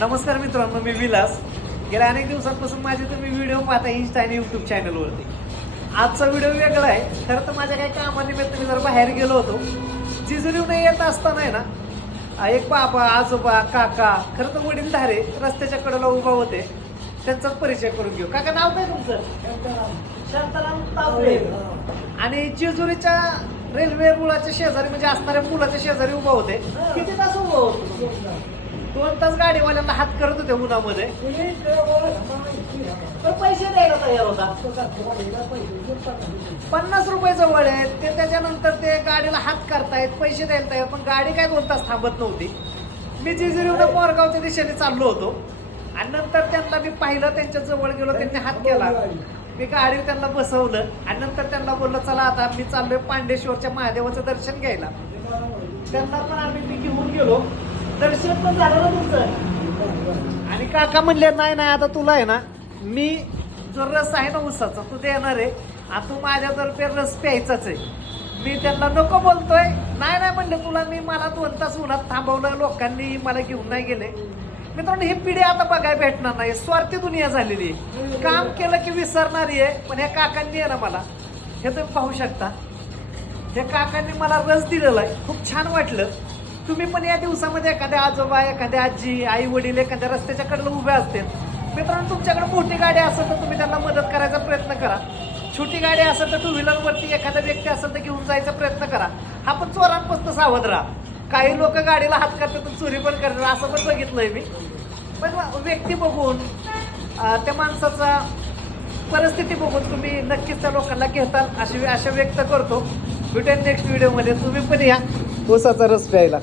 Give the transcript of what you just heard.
नमस्कार मित्रांनो, मी विलास. गेल्या अनेक दिवसांपासून माझे तुम्ही व्हिडिओ पाहता इंस्टा आणि यूट्यूब चॅनलवरती. आजचा व्हिडिओ वेगळा आहे. खरं तर माझ्या काही कामानिमित्त मी जर बाहेर गेलो होतो. जिजुरीहून येत असताना आहे ना, एक बाबा, आजोबा, काका, खरं तर वडीलधारे रस्त्याच्या कडेला उभा होते. त्यांचाच परिचय करून घेऊ. काका, नाव काय तुमचं? शांताराम तावरे. आणि जेजुरीच्या रेल्वे रुळाच्या शेजारी म्हणजे असणाऱ्या पुलाच्या शेजारी उभा होते. किती तास उभा होतो? 2 तास गाडीवाल्यांना हात करत होते उन्हामध्ये. तर पैसे द्यायला तयार होता. 50 रुपये जवळ आहेत ते. त्याच्यानंतर ते गाडीला हात करतायत, पैसे द्यायला तयार. पण गाडी काय 2 तास थांबत नव्हती. मी जेजुरीहून मोरगावच्या दिशेने चाललो होतो आणि नंतर त्यांना मी पाहिलं, त्यांच्या जवळ गेलो, त्यांनी हात केला. मी गाडीवर त्यांना बसवलं आणि नंतर त्यांना बोललं, चला आता मी चाललोय पांडेश्वरच्या महादेवाचं दर्शन घ्यायला. त्यांना पण आम्ही घेऊन गेलो. दर्शन पण झालं ना तुमचं. आणि काका म्हणले, नाही नाही, आता तुला आहे ना, मी जो रस आहे ना उसाचा तू देणार आहे आणि तू माझ्यातर्फे रस प्यायचाच आहे. मी त्यांना नको बोलतोय. नाही नाही म्हणलं, तुला मी, मला 2 तास उन्हात थांबवलं, लोकांनी मला घेऊन नाही गेले. मित्रांनो, ही पिढी आता बघायला भेटणार नाही. स्वार्थी दुनिया झालेली आहे. काम केलं की विसरणारी आहे. पण ह्या काकांनी आहे ना, मला हे तुम्ही पाहू शकता, ह्या काकांनी मला रस दिलेला आहे. खूप छान वाटलं. तुम्ही पण या दिवसामध्ये एखाद्या आजोबा, एखाद्या आजी, आई वडील एखाद्या रस्त्याच्या कडेला उभे असतील. मित्रांनो, तुमच्याकडे मोठी गाडी असेल तर तुम्ही त्यांना मदत करायचा प्रयत्न करा. छोटी गाडी असेल तर 2 व्हीलरवरती एखादा व्यक्ती असेल तर घेऊन जायचा प्रयत्न करा. हा पण चोरांपासून सावध राहा. काही लोक गाडीला हात करतात आणि चोरी पण करतात, असं पण बघितलंय मी. पण व्यक्ती बघून, त्या माणसाचा परिस्थिती बघून तुम्ही नक्कीच त्या लोकांना घेताल अशी आशा व्यक्त करतो. भेटूया नेक्स्ट व्हिडिओमध्ये. तुम्ही पण या उसाचा रस प्यायला.